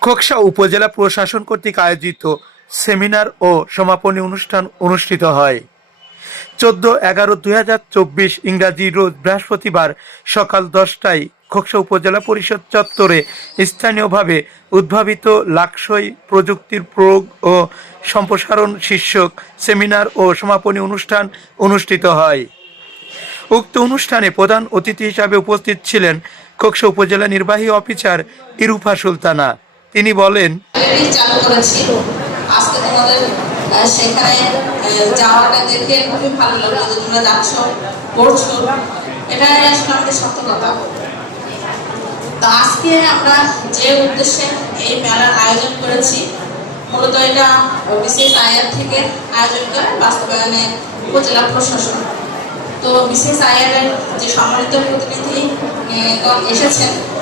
খোকসা উপজেলা প্রশাসন কর্তৃক আয়োজিত সেমিনার ও সমাপনী অনুষ্ঠান অনুষ্ঠিত হয়। চোদ্দ এগারো দুই হাজার চব্বিশ ইংরাজি রোজ বৃহস্পতিবার সকাল দশটায় খোকসা উপজেলা পরিষদ চত্বরে স্থানীয়ভাবে উদ্ভাবিত লাকসই প্রযুক্তির প্রয়োগ ও সম্প্রসারণ শীর্ষক সেমিনার ও সমাপনী অনুষ্ঠান অনুষ্ঠিত হয়। উক্ত অনুষ্ঠানে প্রধান অতিথি হিসাবে উপস্থিত ছিলেন খোকসা উপজেলা নির্বাহী অফিসার ইরুফা সুলতানা। তিনি বলেন বাস্তবায়নে উপজেলা প্রশাসন। তো বিশেষ আয়ারের যে সম্মানিত প্রতিনিধি এসেছেন